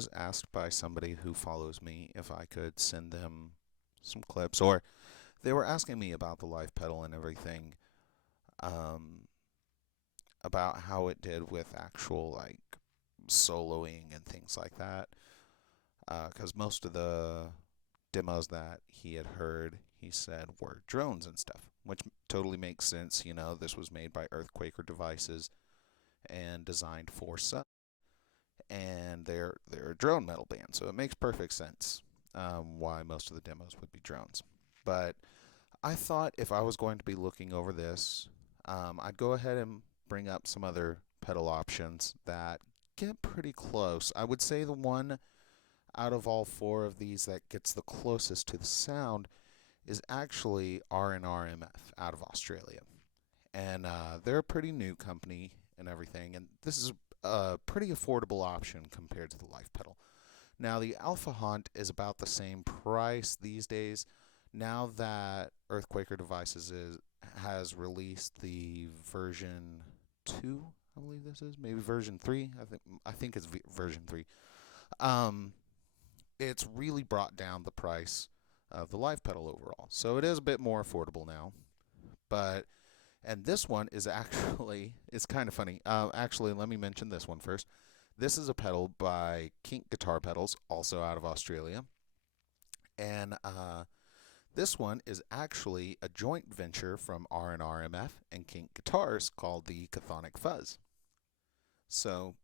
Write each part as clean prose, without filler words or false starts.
was asked by somebody who follows me if I could send them some clips, or they were asking me about the live pedal and everything, um, about how it did with actual like soloing and things like that. Because most of the demos that he had heard, he said, were drones and stuff, which totally makes sense. You know, this was made by Earthquaker Devices and designed for Sun, and they're a drone metal band, so it makes perfect sense why most of the demos would be drones. But I thought if I was going to be looking over this, I'd go ahead and bring up some other pedal options that get pretty close. I would say the one out of all four of these that gets the closest to the sound is actually RNRMF out of Australia. And they're a pretty new company and everything, and this is a pretty affordable option compared to the live pedal. Now, the Alpha Hunt is about the same price these days, now that Earthquaker Devices has released the version 2, I believe this is, maybe version 3. I think it's version 3. It's really brought down the price of the live pedal overall, so it is a bit more affordable now. And this one is actually, it's kind of funny. Actually, let me mention this one first. This is a pedal by Kink Guitar Pedals, also out of Australia. And this one is actually a joint venture from RNRMF and Kink Guitars called the Chthonic Fuzz. So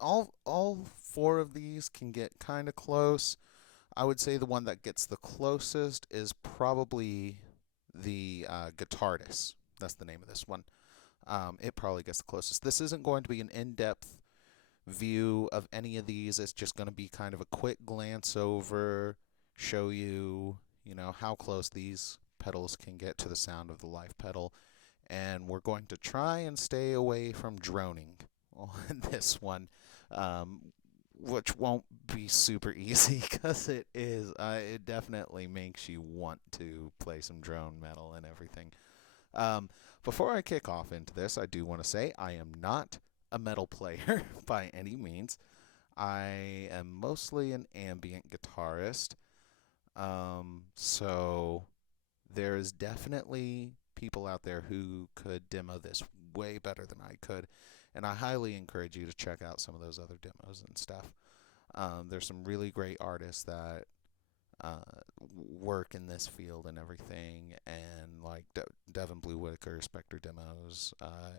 all four of these can get kind of close. I would say the one that gets the closest is probably the Guitardis. That's the name of this one. It probably gets the closest. This isn't going to be an in-depth view of any of these. It's just going to be kind of a quick glance over, show you, how close these pedals can get to the sound of the live pedal. And we're going to try and stay away from droning on this one, which won't be super easy because it is. It definitely makes you want to play some drone metal and everything. Before I kick off into this, I do want to say I am not a metal player by any means. I am mostly an ambient guitarist. So there is definitely people out there who could demo this way better than I could. And I highly encourage you to check out some of those other demos and stuff. There's some really great artists that work in this field and everything, and like Devin Blue Whitaker, Spectre demos,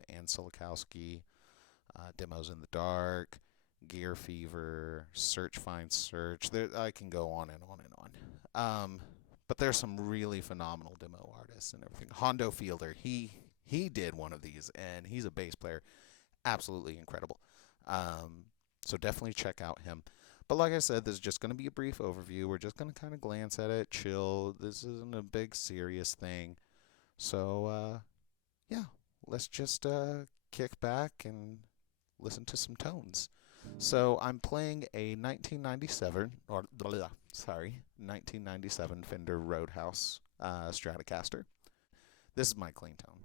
Ann Solikowski, Demos in the Dark, Gear Fever, Search Find Search. I can go on and on and on. But there's some really phenomenal demo artists and everything. Hondo Fielder, he did one of these, and he's a bass player. Absolutely incredible. So definitely check out him. But like I said, this is just going to be a brief overview. We're just going to kind of glance at it, chill. This isn't a big serious thing. So, yeah, let's just kick back and listen to some tones. So I'm playing a 1997 Fender Roadhouse Stratocaster. This is my clean tone.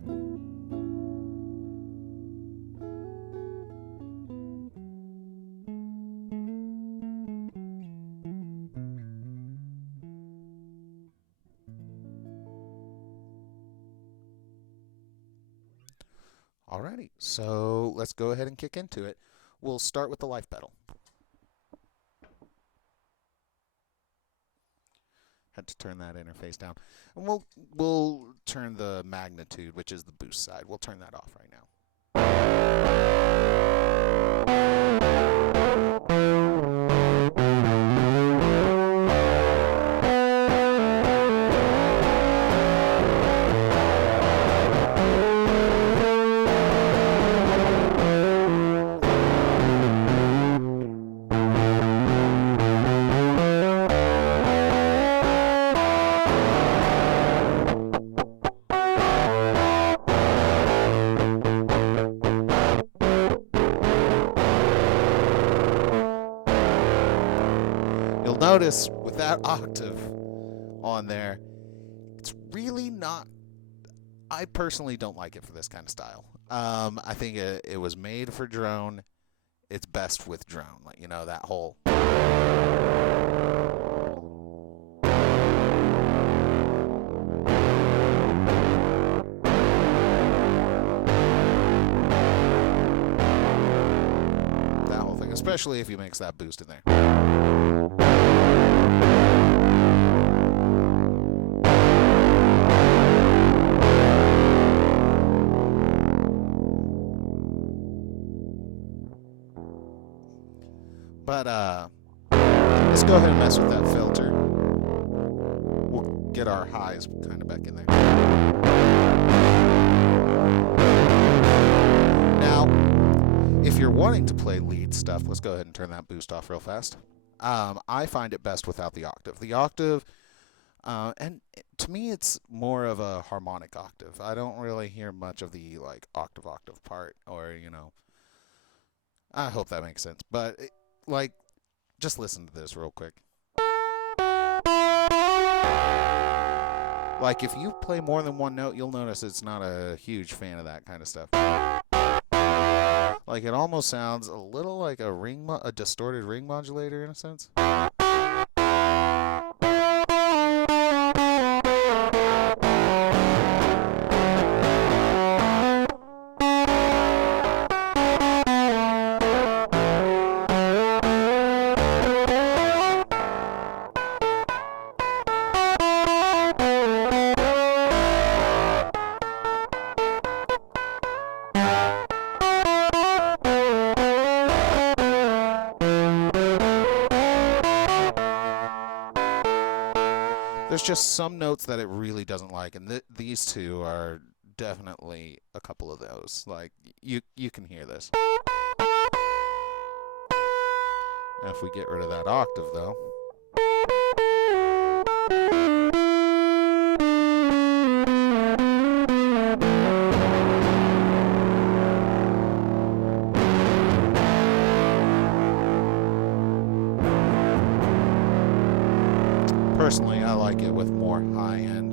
Alrighty, so let's go ahead and kick into it. We'll start with the live pedal. Had to turn that interface down. And we'll turn the magnitude, which is the boost side. We'll turn that off right now. Notice with that octave on there, it's really not. I personally don't like it for this kind of style. I think it was made for drone. it's best with drone, like, you know, that whole. That whole thing, especially if you mix that boost in there. But let's go ahead and mess with that filter. We'll get our highs kind of back in there. Now, if you're wanting to play lead stuff, let's go ahead and turn that boost off real fast. I find it best without the octave. The octave, and to me, it's more of a harmonic octave. I don't really hear much of the like octave part, or, you know, I hope that makes sense. But like, just listen to this real quick. Like, if you play more than one note, you'll notice it's not a huge fan of that kind of stuff. Like, it almost sounds a little like a distorted ring modulator in a sense. There's just some notes that it really doesn't like, and these two are definitely a couple of those. Like, you can hear this. Now, if we get rid of that octave, though. Personally, I like it with more high end.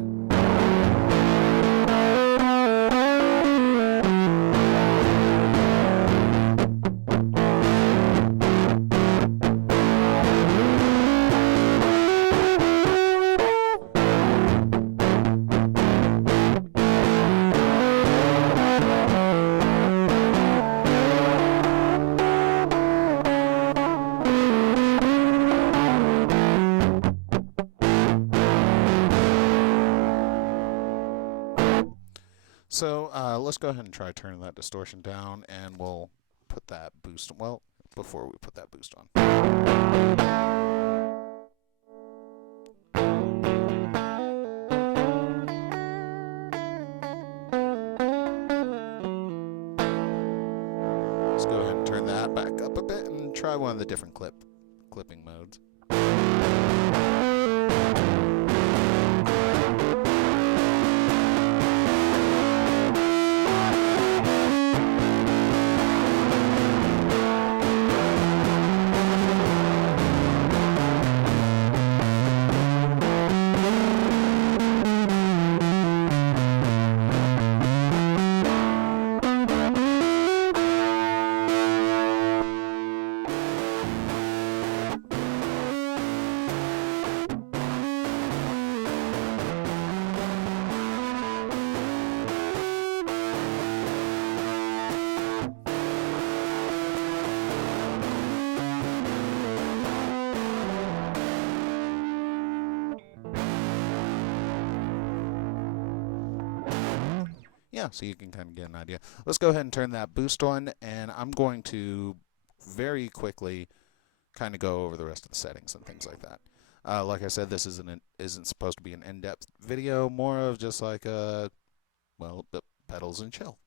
So let's go ahead and try turning that distortion down, and we'll put that boost, well, before we put that boost on. Let's go ahead and turn that back up a bit and try one of the different clipping modes. Yeah, so you can kind of get an idea. Let's go ahead and turn that boost on, and I'm going to very quickly kind of go over the rest of the settings and things like that. Like I said, this isn't supposed to be an in-depth video, more of just like the pedals and chill.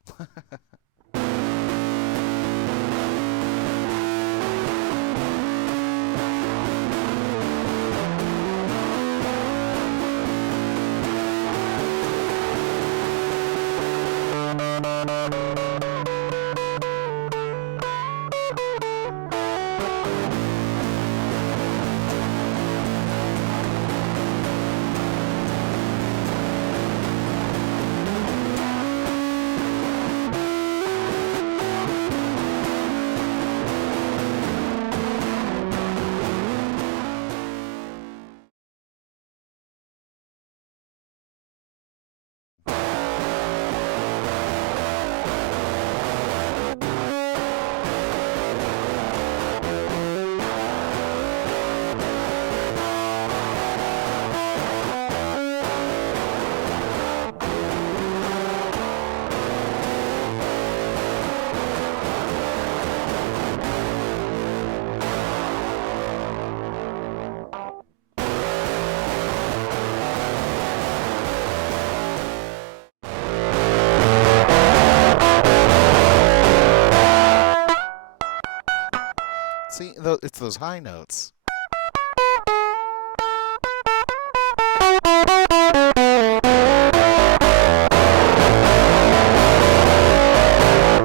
See, it's those high notes.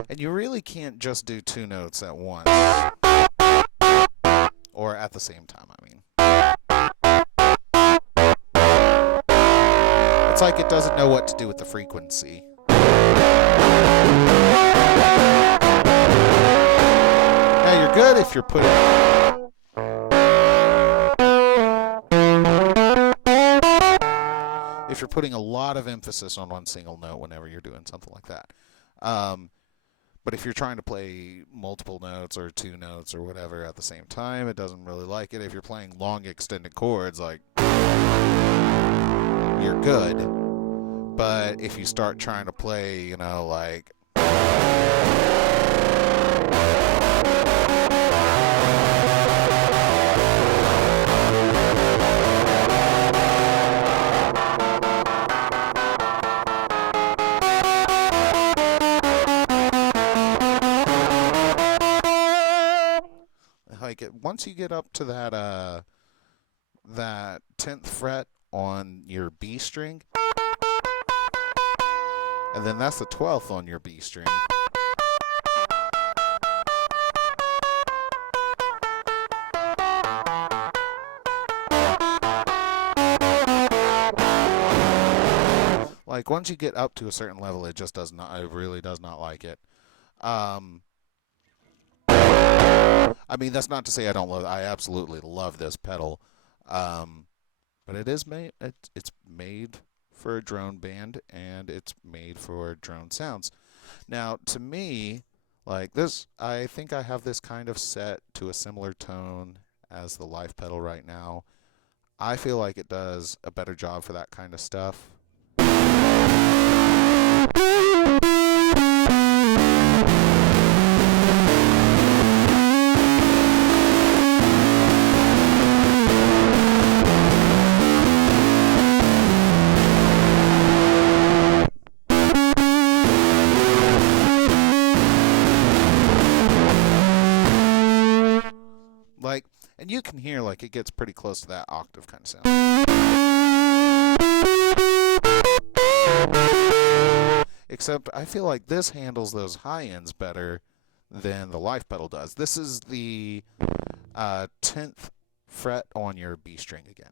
And you really can't just do two notes at once. Or at the same time, I mean. It's like it doesn't know what to do with the frequency. Now you're good if you're putting... if you're putting a lot of emphasis on one single note whenever you're doing something like that. But if you're trying to play multiple notes or two notes or whatever at the same time, it doesn't really like it. If you're playing long extended chords, like, you're good. But if you start trying to play, you know, like... once you get up to that 10th fret on your B string, and then that's the 12th on your B string. Like once you get up to a certain level, it just does not. It really does not like it. I mean, that's not to say I don't love. I absolutely love this pedal, but it is made. It's made for a drone band, and it's made for drone sounds. Now, to me, like this, I think I have this kind of set to a similar tone as the live pedal right now. I feel like it does a better job for that kind of stuff. Like, and you can hear like it gets pretty close to that octave kind of sound. Except I feel like this handles those high ends better than the live pedal does. This is the 10th fret on your B string again.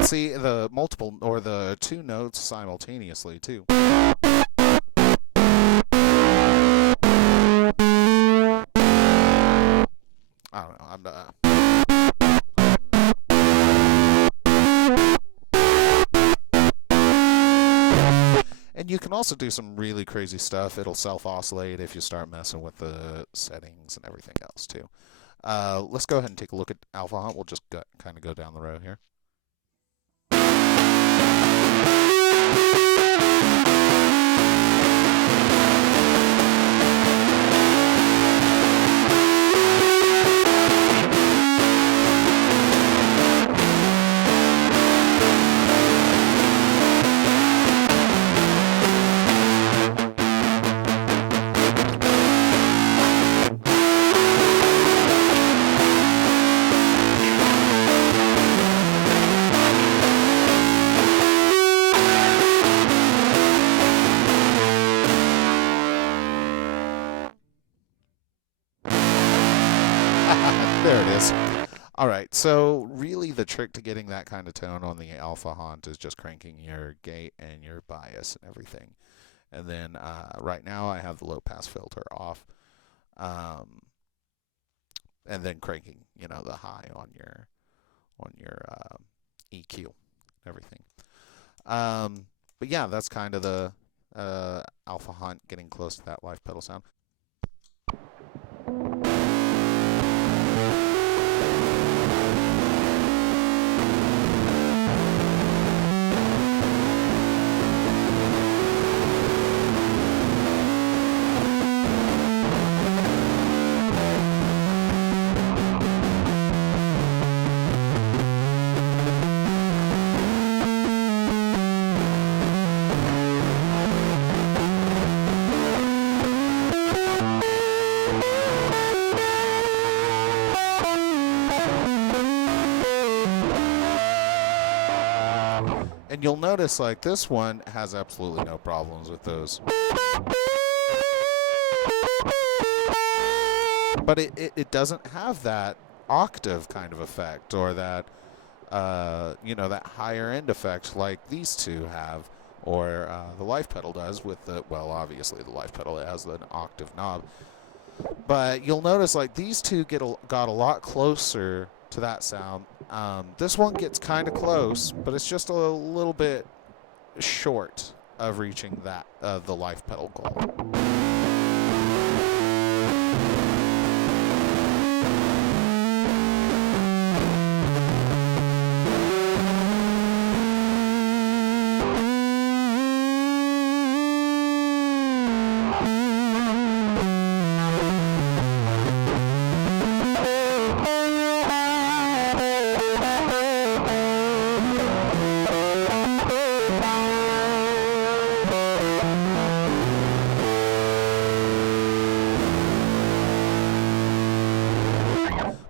See the multiple or the two notes simultaneously too. I don't know. I'm not. And you can also do some really crazy stuff. It'll self-oscillate if you start messing with the settings and everything else too. Let's go ahead and take a look at Alpha Hunt. We'll just kind of go down the road here. There it is. Alright, so really the trick to getting that kind of tone on the Alpha Hunt is just cranking your gate and your bias and everything. And then right now I have the low pass filter off. And then cranking, you know, the high on your EQ and everything. But yeah, that's kind of the Alpha Hunt getting close to that live pedal sound. you'll notice like this one has absolutely no problems with those. But it doesn't have that octave kind of effect, or that, you know, that higher end effect like these two have, or the life pedal does with the, well, obviously the life pedal, it has an octave knob. But you'll notice like these two got a lot closer to that sound. This one gets kind of close, but it's just a little bit short of reaching that, the life pedal goal.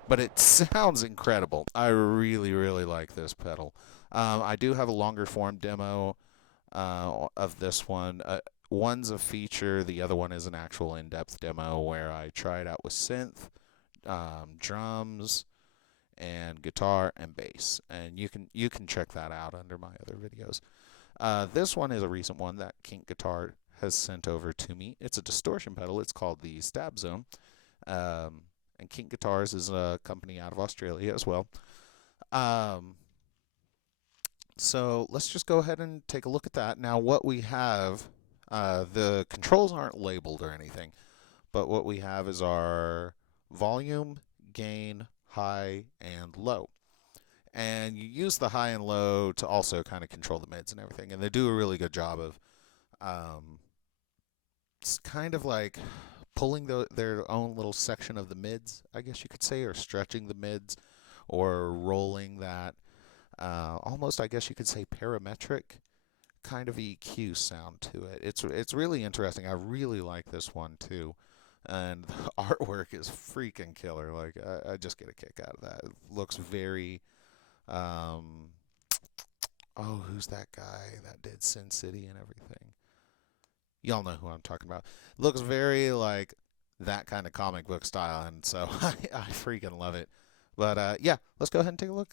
But it sounds incredible. I really, really like this pedal. I do have a longer form demo of this one. One's a feature, the other one is an actual in-depth demo where I try it out with synth, drums, and guitar and bass. And you can check that out under my other videos. This one is a recent one that Kink Guitar has sent over to me. It's a distortion pedal. It's called the Stab Zone. And Kink Guitars is a company out of Australia as well. So let's just go ahead and take a look at that. Now what we have, the controls aren't labeled or anything, but what we have is our volume, gain, high, and low. And you use the high and low to also kind of control the mids and everything. And they do a really good job of, it's kind of like pulling their own little section of the mids, I guess you could say, or stretching the mids, or rolling that, almost, I guess you could say, parametric kind of EQ sound to it. It's really interesting. I really like this one too, and the artwork is freaking killer. Like I just get a kick out of that. It looks very, oh, who's that guy that did Sin City and everything? Y'all know who I'm talking about. Looks very like that kind of comic book style, and so I freaking love it. But yeah, let's go ahead and take a look.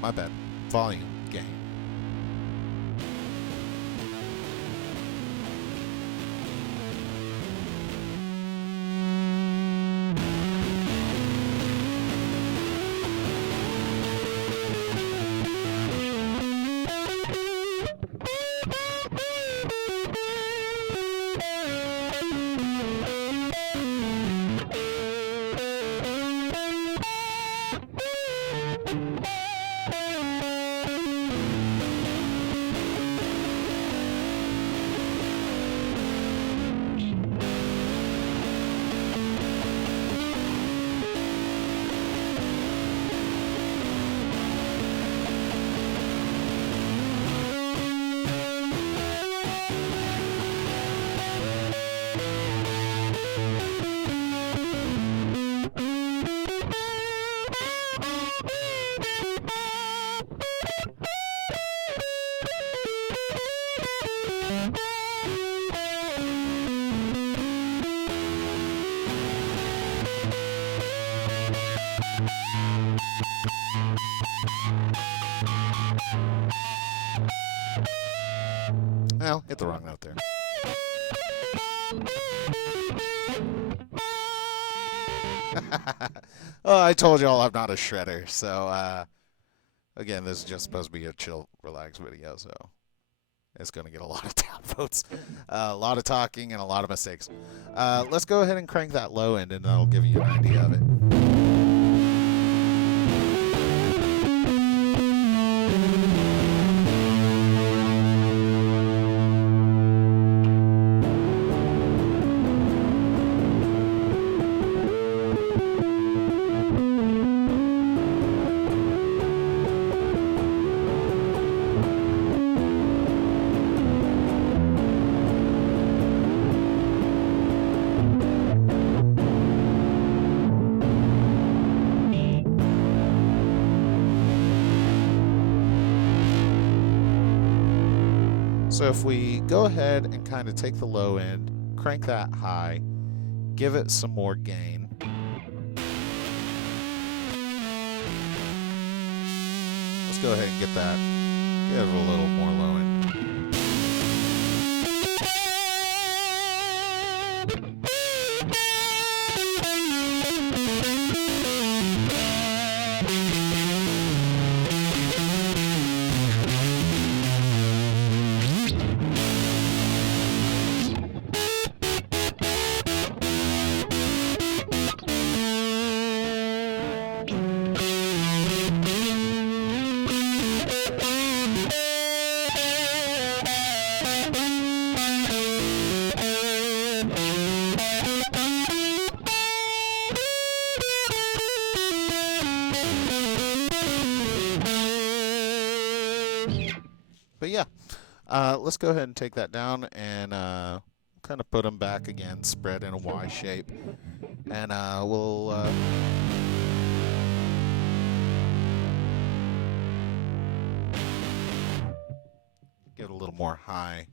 My bad. Volume, gain. Well, hit the wrong note there. Oh, I told y'all I'm not a shredder, so again, this is just supposed to be a chill, relaxed video, so it's going to get a lot of downvotes, a lot of talking, and a lot of mistakes. Let's go ahead and crank that low end, and that'll give you an idea of it. So if we go ahead and kind of take the low end, crank that high, give it some more gain. Let's go ahead and get that, give it a little more low end. But yeah, let's go ahead and take that down and kind of put them back again, spread in a Y shape. And we'll get a little more high.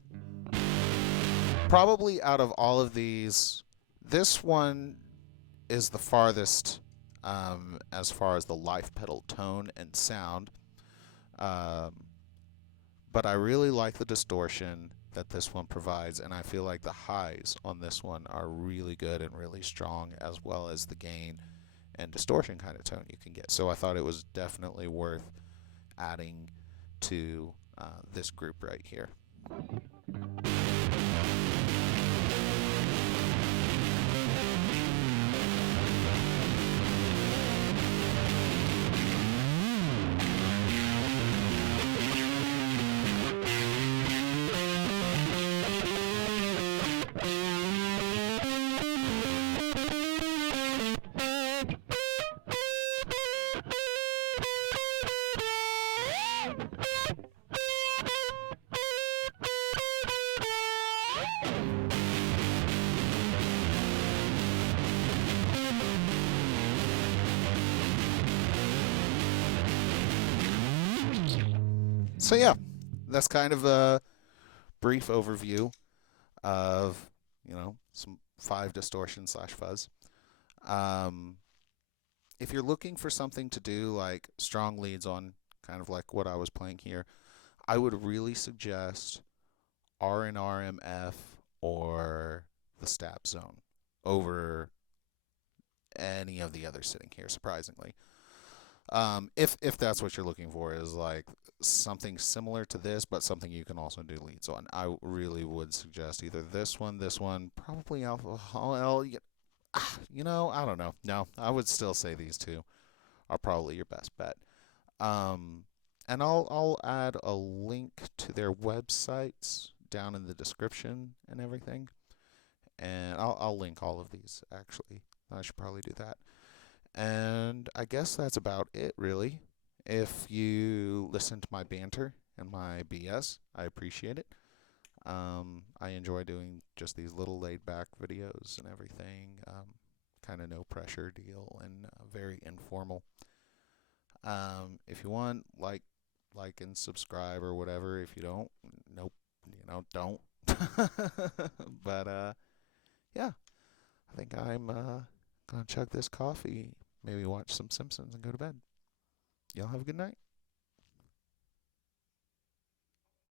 Probably out of all of these, this one is the farthest as far as the life pedal tone and sound. But I really like the distortion that this one provides, and I feel like the highs on this one are really good and really strong, as well as the gain and distortion kind of tone you can get. So I thought it was definitely worth adding to this group right here. So yeah, that's kind of a brief overview of, some 5 distortion / fuzz. If you're looking for something to do like strong leads on, kind of like what I was playing here, I would really suggest RNRMF or the Stab Zone over any of the others sitting here, surprisingly. If that's what you're looking for, is like something similar to this, but something you can also do leads on, I really would suggest either this one, probably alcohol. I don't know. No, I would still say these two are probably your best bet. And I'll add a link to their websites down in the description and everything. And I'll link all of these, actually. I should probably do that. And I guess that's about it, really. If you listen to my banter and my BS, I appreciate it. I enjoy doing just these little laid-back videos and everything. Kind of no pressure deal and very informal. If you want, like and subscribe or whatever. If you don't, nope, don't. But yeah, I think I'm gonna chug this coffee, maybe watch some Simpsons and go to bed. Y'all have a good night.